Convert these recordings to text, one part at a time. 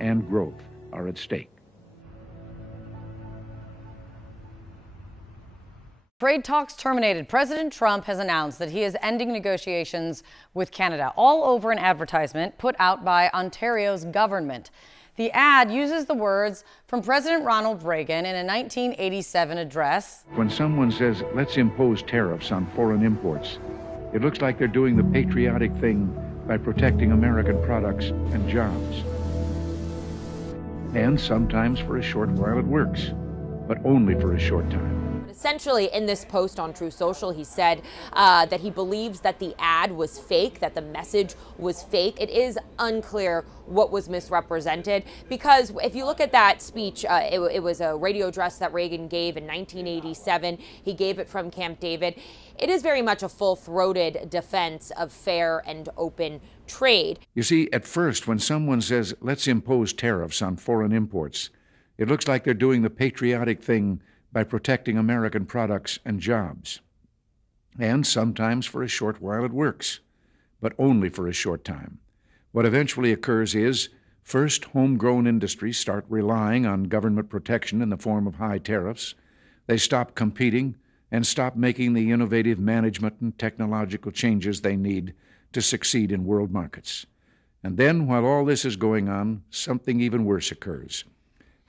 and growth are at stake. Trade talks terminated. President Trump has announced that he is ending negotiations with Canada, all over an advertisement put out by Ontario's government. The ad uses the words from President Ronald Reagan in a 1987 address. When someone says, let's impose tariffs on foreign imports, it looks like they're doing the patriotic thing by protecting American products and jobs. And sometimes for a short while it works, but only for a short time. Essentially, in this post on True Social, he said that he believes that the ad was fake, that the message was fake. It is unclear what was misrepresented, because if you look at that speech, it was a radio address that Reagan gave in 1987. He gave it from Camp David. It is very much a full-throated defense of fair and open trade. You see, at first, when someone says, let's impose tariffs on foreign imports, it looks like they're doing the patriotic thing by protecting American products and jobs. And sometimes for a short while it works, but only for a short time. What eventually occurs is, first, homegrown industries start relying on government protection in the form of high tariffs. They stop competing and stop making the innovative management and technological changes they need to succeed in world markets. And then, while all this is going on, something even worse occurs.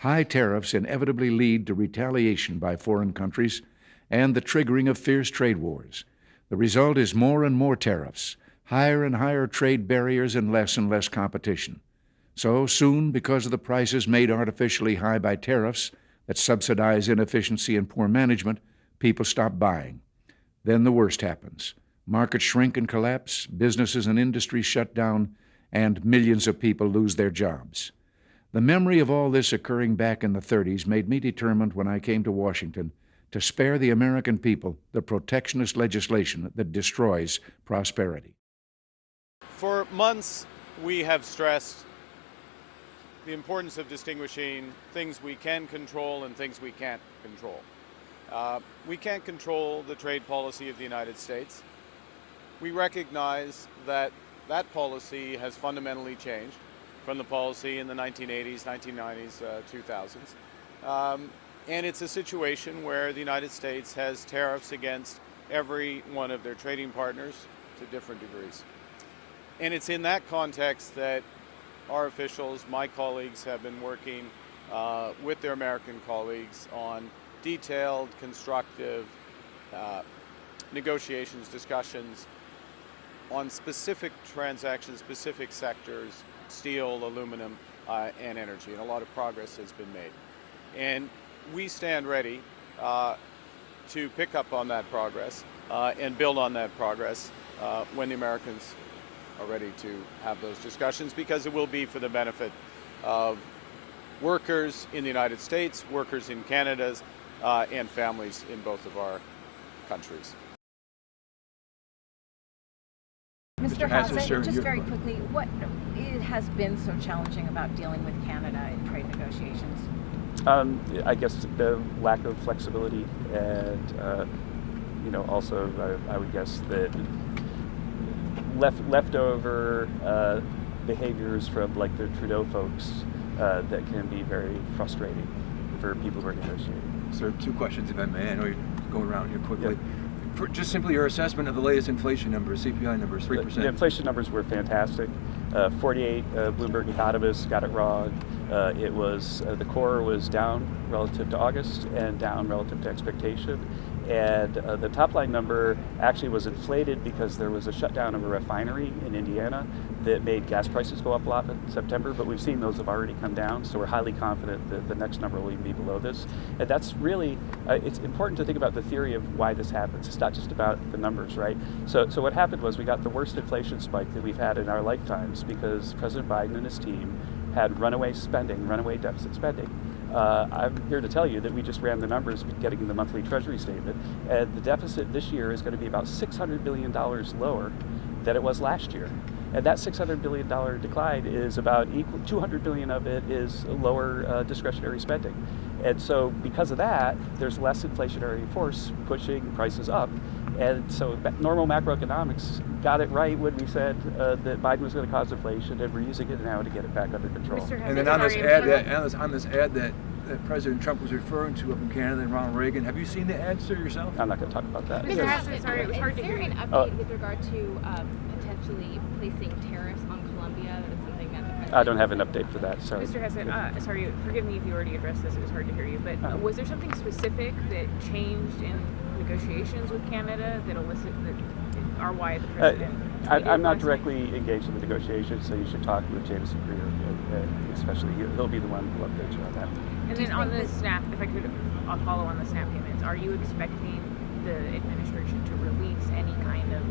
High tariffs inevitably lead to retaliation by foreign countries and the triggering of fierce trade wars. The result is more and more tariffs, higher and higher trade barriers, and less competition. So soon, because of the prices made artificially high by tariffs that subsidize inefficiency and poor management, people stop buying. Then the worst happens. Markets shrink and collapse, businesses and industries shut down, and millions of people lose their jobs. The memory of all this occurring back in the 30s made me determined when I came to Washington to spare the American people the protectionist legislation that destroys prosperity. For months, we have stressed the importance of distinguishing things we can control and things we can't control. We can't control the trade policy of the United States. We recognize that that policy has fundamentally changed from the policy in the 1980s, 1990s, 2000s. And it's a situation where the United States has tariffs against every one of their trading partners to different degrees. And it's in that context that our officials, my colleagues, have been working with their American colleagues on detailed, constructive negotiations, discussions on specific transactions, specific sectors, steel, aluminum, and energy, and a lot of progress has been made. And we stand ready to pick up on that progress and build on that progress when the Americans are ready to have those discussions, because it will be for the benefit of workers in the United States, workers in Canada, and families in both of our countries. Mr. Hassett, just very quickly, what it has been so challenging about dealing with Canada in trade negotiations? I guess the lack of flexibility, and also I would guess that leftover behaviors from like the Trudeau folks that can be very frustrating for people who are negotiating. Sir, two questions, if I may. I know you're going around here quickly. Yep. For just simply your assessment of the latest inflation numbers, CPI numbers, 3%. The inflation numbers were fantastic. 48 Bloomberg economists got it wrong. It was the core was down relative to August and down relative to expectation. And the top line number actually was inflated because there was a shutdown of a refinery in Indiana that made gas prices go up a lot in September, but we've seen those have already come down, so we're highly confident that the next number will even be below this. And that's really, it's important to think about the theory of why this happens. It's not just about the numbers, right? So what happened was we got the worst inflation spike that we've had in our lifetimes because President Biden and his team had runaway spending, runaway deficit spending. I'm here to tell you that we just ran the numbers getting the monthly Treasury statement, and the deficit this year is going to be about $600 billion lower than it was last year. And that $600 billion decline is about equal, $200 billion of it is lower discretionary spending. And so because of that, there's less inflationary force pushing prices up. And so normal macroeconomics got it right when we said that Biden was going to cause inflation, and we're using it now to get it back under control. And then on this ad that President Trump was referring to up in Canada and Ronald Reagan, have you seen the ad, sir, yourself? I'm not going to talk about that. Mr. Hassan, sorry, it was hard to hear you. Is there an update with regard to potentially placing tariffs on Colombia? That is something that the president... I don't have an update for that, sorry. Mr. Hassan, sorry, forgive me if you already addressed this, it was hard to hear you, but was there something specific that changed in negotiations with Canada that elicit that are why the president... I'm not directly engaged in the negotiations, so you should talk with James Greer, especially. He'll be the one who will update you on that. And then on the SNAP, if I could follow on the SNAP payments, are you expecting the administration to release any kind of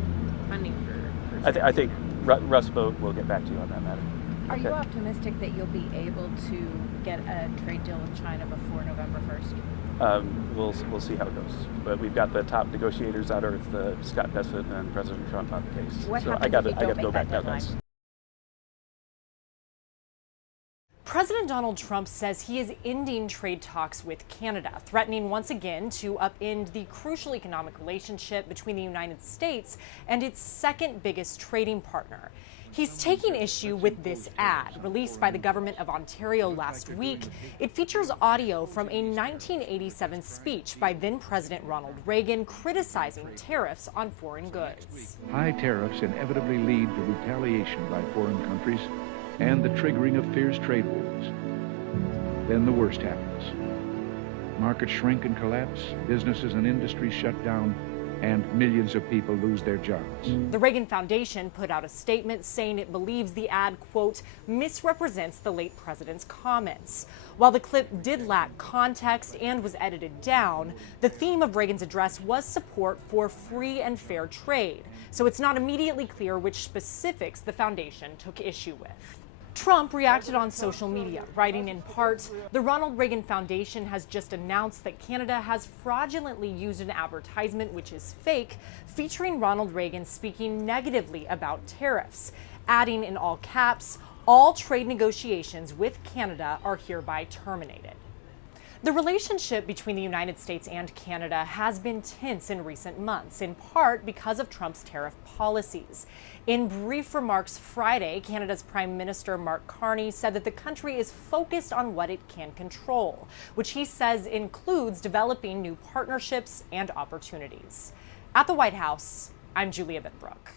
funding for I think Russ Vogt will get back to you on that matter. Are you optimistic that you'll be able to get a trade deal with China before November 1st? We'll see how it goes. But we've got the top negotiators on earth, Scott Bessent and President Trump on the case. What so happens I got if you to don't go make back that now, guys. deadline? President Donald Trump says he is ending trade talks with Canada, threatening once again to upend the crucial economic relationship between the United States and its second biggest trading partner. He's taking issue with this ad released by the government of Ontario last week. It features audio from a 1987 speech by then President Ronald Reagan criticizing tariffs on foreign goods. High tariffs inevitably lead to retaliation by foreign countries and the triggering of fierce trade wars. Then the worst happens. Markets shrink and collapse, businesses and industries shut down, and millions of people lose their jobs. The Reagan Foundation put out a statement saying it believes the ad, quote, misrepresents the late president's comments. While the clip did lack context and was edited down, the theme of Reagan's address was support for free and fair trade. So it's not immediately clear which specifics the foundation took issue with. Trump reacted on social media, writing in part, the Ronald Reagan Foundation has just announced that Canada has fraudulently used an advertisement which is fake, featuring Ronald Reagan speaking negatively about tariffs, adding in all caps, all trade negotiations with Canada are hereby terminated. The relationship between the United States and Canada has been tense in recent months, in part because of Trump's tariff policies. In brief remarks Friday, Canada's Prime Minister Mark Carney said that the country is focused on what it can control, which he says includes developing new partnerships and opportunities. At the White House, I'm Julia Benbrook.